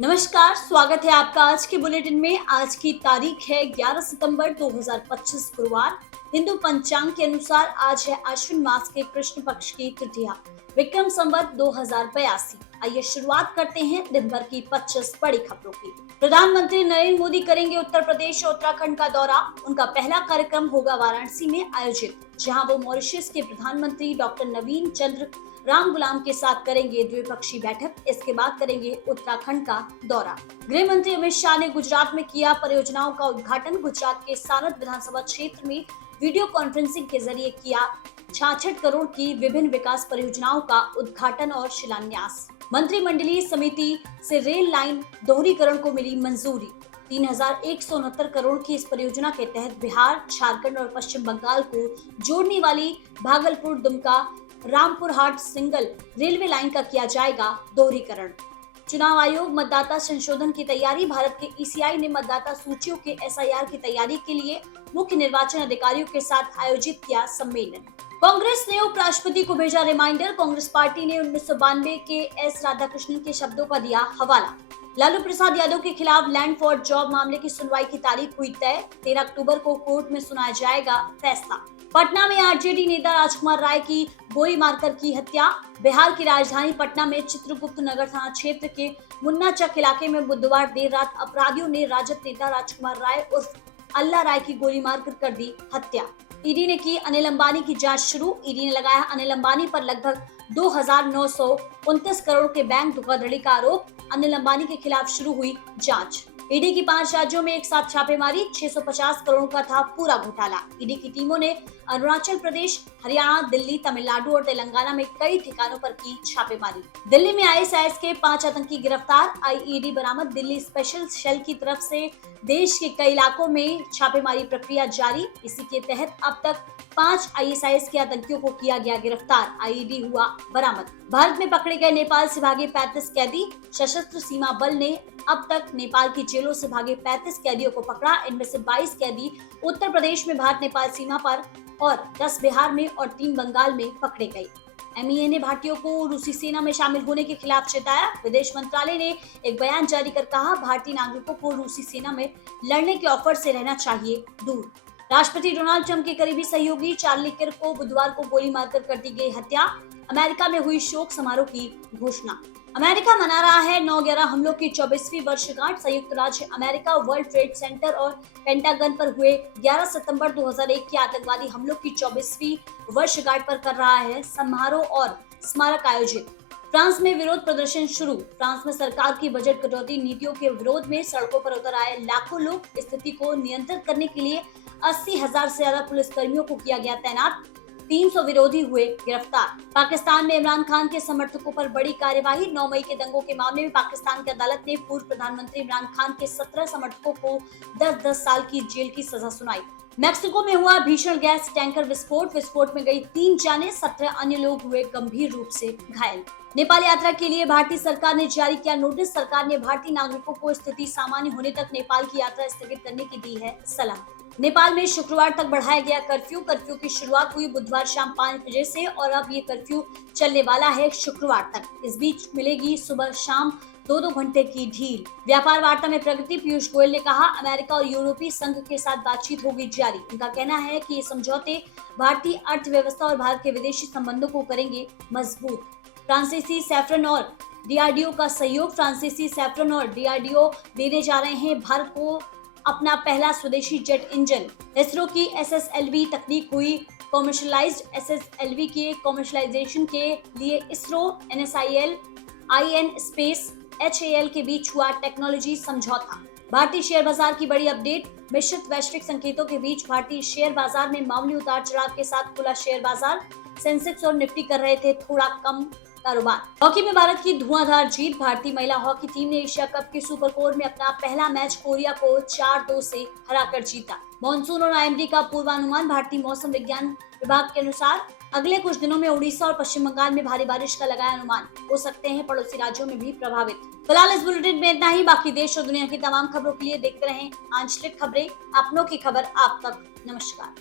नमस्कार, स्वागत है आपका आज के बुलेटिन में। आज की तारीख है 11 सितंबर 2025 गुरुवार। हिंदू पंचांग के अनुसार आज है आश्विन मास के कृष्ण पक्ष की तृतीया, विक्रम संवत 2082। आइए शुरुआत करते हैं दिन भर की 25 बड़ी खबरों की। प्रधानमंत्री नरेंद्र मोदी करेंगे उत्तर प्रदेश और उत्तराखंड का दौरा। उनका पहला कार्यक्रम होगा वाराणसी में आयोजित, जहां वो मॉरिशस के प्रधानमंत्री डॉक्टर नवीन चंद्र राम गुलाम के साथ करेंगे द्विपक्षीय बैठक। इसके बाद करेंगे उत्तराखंड का दौरा। गृह मंत्री अमित शाह ने गुजरात में किया परियोजनाओं का उद्घाटन। गुजरात के सानंद विधानसभा क्षेत्र में वीडियो कॉन्फ्रेंसिंग के जरिए किया 66 करोड़ की विभिन्न विकास परियोजनाओं का उद्घाटन और शिलान्यास। मंत्रिमंडलीय समिति से रेल लाइन दोहरीकरण को मिली मंजूरी। 3169 करोड़ की इस परियोजना के तहत बिहार, झारखंड और पश्चिम बंगाल को जोड़ने वाली भागलपुर, दुमका, रामपुर हाट सिंगल रेलवे लाइन का किया जाएगा दोहरीकरण। चुनाव आयोग मतदाता संशोधन की तैयारी। भारत के ईसीआई ने मतदाता सूचियों के एसआईआर की तैयारी के लिए मुख्य निर्वाचन अधिकारियों के साथ आयोजित किया सम्मेलन। कांग्रेस ने उपराष्ट्रपति को भेजा रिमाइंडर। कांग्रेस पार्टी ने 1992 के एस राधाकृष्णन के शब्दों का दिया हवाला। लालू प्रसाद यादव के खिलाफ लैंड फॉर जॉब मामले की सुनवाई की तारीख हुई तय। 13 अक्टूबर को कोर्ट में सुनाया जाएगा फैसला। पटना में आरजेडी नेता राजकुमार राय की गोली मारकर की हत्या। बिहार की राजधानी पटना में चित्रगुप्त नगर थाना क्षेत्र के मुन्नाचक इलाके में बुधवार देर रात अपराधियों ने राजद नेता राजकुमार राय उर्फ अल्लाह राय की गोली मारकर कर दी हत्या। ईडी ने की अनिल अंबानी की जांच शुरू। ईडी ने लगाया अनिल अंबानी पर लगभग 2,929 करोड़ के बैंक धोखाधड़ी का आरोप। अनिल अंबानी के खिलाफ शुरू हुई जांच। ईडी की 5 राज्यों में एक साथ छापेमारी। 650 करोड़ का था पूरा घोटाला। ईडी की टीमों ने अरुणाचल प्रदेश, हरियाणा, दिल्ली, तमिलनाडु और तेलंगाना में कई ठिकानों पर की छापेमारी। दिल्ली में आईएसआईएस के 5 आतंकी गिरफ्तार। आईईडी बरामद। दिल्ली स्पेशल सेल की तरफ से देश के कई इलाकों में छापेमारी प्रक्रिया जारी। इसी के तहत अब तक 5 आईएसआईएस के आतंकियों को किया गया गिरफ्तार। आईईडी हुआ बरामद। भारत में पकड़े गए नेपाल से भागे 35 कैदी। सशस्त्र सीमा बल ने अब तक नेपाल की जेलों से भागे 35 कैदियों को पकड़ा। इनमें से 22 कैदी उत्तर प्रदेश में भारत नेपाल सीमा पर और 10 बिहार में और 3 बंगाल में पकड़े गए। एमईए ने भारतीयों को रूसी सेना में शामिल होने के खिलाफ चेताया। विदेश मंत्रालय ने एक बयान जारी कर कहा, भारतीय नागरिकों को रूसी सेना में लड़ने के ऑफर से रहना चाहिए दूर। राष्ट्रपति डोनाल्ड ट्रंप के करीबी सहयोगी चार्ली किर्क को बुधवार को गोली मारकर कर दी गई हत्या। अमेरिका में हुई शोक समारोह की घोषणा। अमेरिका मना रहा है 9/11 हमलों की 24वीं वर्षगांठ। संयुक्त राज्य अमेरिका वर्ल्ड ट्रेड सेंटर और पेंटागन पर हुए 11 सितंबर 2001 के आतंकवादी हमलों की 24वीं वर्षगांठ पर कर रहा है समारोह और स्मारक आयोजित। फ्रांस में विरोध प्रदर्शन शुरू। फ्रांस में सरकार की बजट कटौती नीतियों के विरोध में सड़कों पर उतर आए लाखों लोग। स्थिति को नियंत्रित करने के लिए 80,000 से ज्यादा पुलिसकर्मियों को किया गया तैनात। 300 विरोधी हुए गिरफ्तार। पाकिस्तान में इमरान खान के समर्थकों पर बड़ी कार्यवाही। 9 मई के दंगों के मामले में पाकिस्तान की अदालत ने पूर्व प्रधानमंत्री इमरान खान के 17 समर्थकों को 10-10 साल की जेल की सजा सुनाई। मैक्सिको में हुआ भीषण गैस टैंकर विस्फोट। विस्फोट में गई 3 जानें, 17 अन्य लोग हुए गंभीर रूप से घायल। नेपाल यात्रा के लिए भारतीय सरकार ने जारी किया नोटिस। सरकार ने भारतीय नागरिकों को स्थिति सामान्य होने तक नेपाल की यात्रा स्थगित करने की दी है सलाह। नेपाल में शुक्रवार तक बढ़ाया गया कर्फ्यू। कर्फ्यू की शुरुआत हुई बुधवार शाम 5 बजे से और अब ये कर्फ्यू चलने वाला है शुक्रवार तक। इस बीच मिलेगी सुबह शाम 2-2 घंटे की ढील। व्यापार वार्ता में प्रगति। पीयूष गोयल ने कहा, अमेरिका और यूरोपीय संघ के साथ बातचीत होगी जारी। उनका कहना है कि ये समझौते भारतीय अर्थव्यवस्था और भारत के विदेशी संबंधों को करेंगे मजबूत। फ्रांसीसी सैफरन और डीआरडीओ का सहयोग। फ्रांसीसी सैफरन और डीआरडीओ देने जा रहे हैं भारत को अपना पहला स्वदेशी जेट इंजन। इसरो की एसएसएलवी तकनीक हुई कॉमर्शियलाइज्ड। एसएसएलवी के कॉमर्शियलाइजेशन के लिए इसरो, एनएसआईएल, आईएन स्पेस, एचएएल के बीच हुआ टेक्नोलॉजी समझौता। भारतीय शेयर बाजार की बड़ी अपडेट। मिश्रित वैश्विक संकेतों के बीच भारतीय शेयर बाजार में मामूली उतार चढ़ाव के साथ खुला शेयर बाजार। सेंसेक्स और निफ्टी कर रहे थे थोड़ा कम कारोबार। हॉकी में भारत की धुआंधार जीत। भारतीय महिला हॉकी टीम ने एशिया कप के सुपर 4 में अपना पहला मैच कोरिया को 4-2 से हराकर जीता। मॉनसून और आईएमडी का पूर्वानुमान। भारतीय मौसम विज्ञान विभाग के अनुसार अगले कुछ दिनों में उड़ीसा और पश्चिम बंगाल में भारी बारिश का लगाया अनुमान। हो सकते हैं पड़ोसी राज्यों में भी प्रभावित। फिलहाल इस बुलेटिन में इतना ही। बाकी देश और दुनिया की तमाम खबरों के लिए देखते रहें आंचलिक खबरें, अपनों की खबर आप तक। नमस्कार।